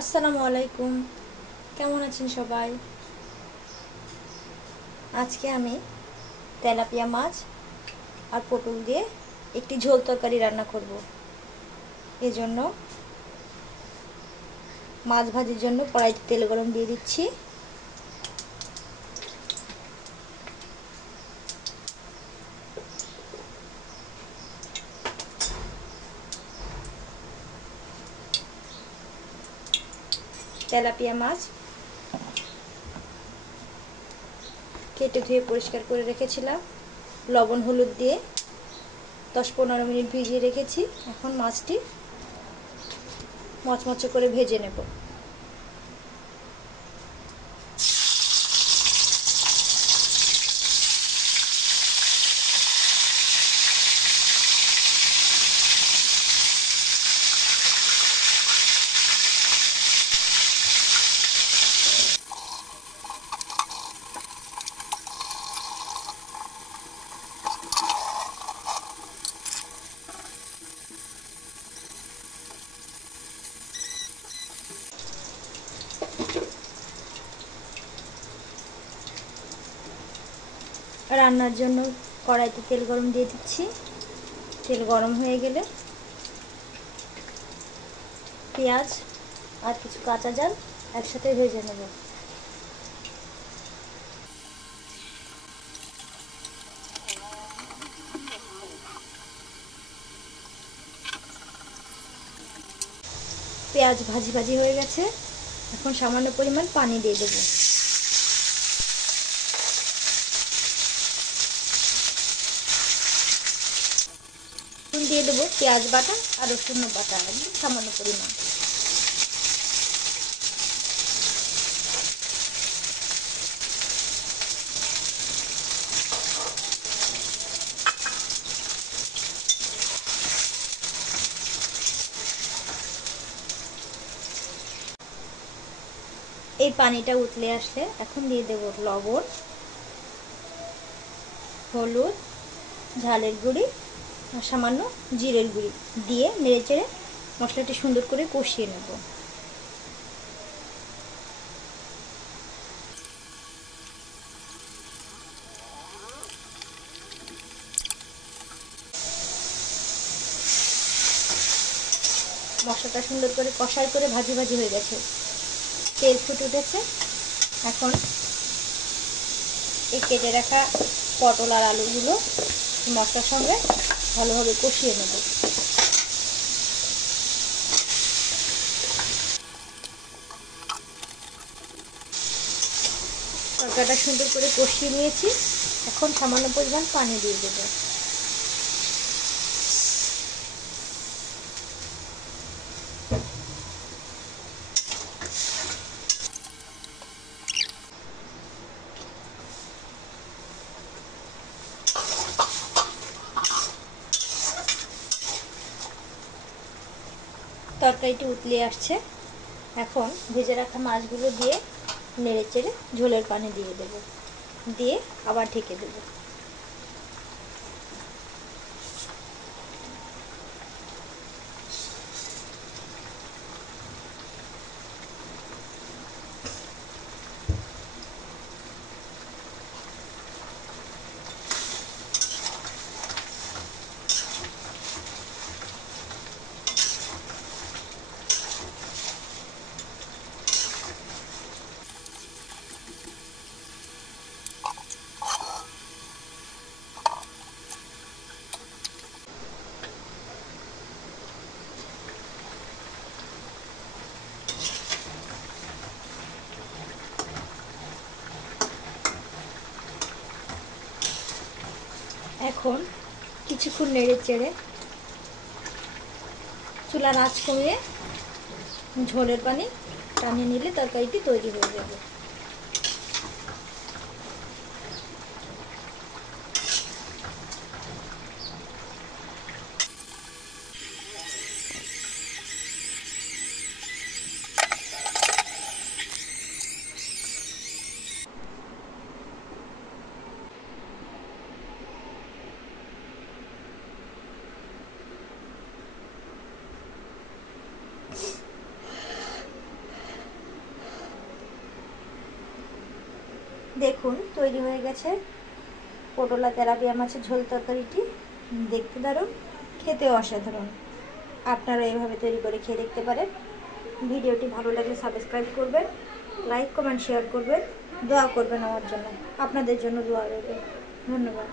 আসসালামু আলাইকুম, কেমন আছেন সবাই? আজকে আমি তেলাপিয়া মাছ আর পটল দিয়ে একটি ঝোল তরকারি রান্না করব। এজন্য মাছ ভাজির জন্য কড়াইতে তেল গরম দিয়ে দিচ্ছি। তেলাপিয়া মাছ কেটে ধুয়ে পরিষ্কার করে রেখেছিলাম, লবণ হলুদ দিয়ে 10-15 মিনিট ভিজিয়ে রেখেছি। এখন মাছটি মচমচে করে ভেজে নেব। রান্নার জন্য কড়াইতে তেল গরম দিয়ে দিচ্ছি। তেল গরম হয়ে গেলে পেঁয়াজ আর কিছু কাঁচা ঝাল একসাথে ভেজে নেব। পেঁয়াজ ভাজি ভাজি হয়ে গেছে, এখন সামান্য পরিমাণ পানি দিয়ে দেব। দিয়ে দেবো পেঁয়াজ বাটা আর রসুন বাটা, একদম সামান্য পরিমাণ। এই পানিটা উতলে আসলে এখন দিয়ে দেব লবণ, হলুদ, ঝালের গুঁড়ি আর সামান্য জিরের গুঁড়ি দিয়ে নেড়েচেড়ে মশলাটি সুন্দর করে কষিয়ে নেব। মশলাটা সুন্দর করে কষাই করে ভাজি ভাজি হয়ে গেছে, তেল ফুটে উঠেছে। এখন এই কেটে রাখা পটল আর আলুগুলো মশলার সঙ্গে ভালোভাবে কষিয়ে নেব। তরকারিটা সুন্দর করে কষিয়ে নিয়েছি, এখন সামান্য পরিমাণ পানি দিয়ে দেব। তরকারিটি উতলে আসছে, এখন ভেজে রাখা মাছগুলো দিয়ে নেড়েচেড়ে ঝোলের পানি দিয়ে দেব, দিয়ে আবার ঢেকে দেব। এখন কিছুক্ষণ নেড়েচেড়ে চুলার আঁচ কমিয়ে ঝোলের পানি টানিয়ে নিলে তরকারিটি তৈরি হয়ে যাবে। দেখুন তৈরি হয়ে গেছে পটোলা তেলাপিয়া মাছের ঝোল তরকারিটি। দেখতে দারুণ, খেতেও অসাধারণ। আপনারা এইভাবে তৈরি করে খেয়ে দেখতে পারেন। ভিডিওটি ভালো লাগলে সাবস্ক্রাইব করবেন, লাইক কমেন্ট শেয়ার করবেন, দোয়া করবেন আমার জন্য। আপনাদের জন্য দোয়া রইল। ধন্যবাদ।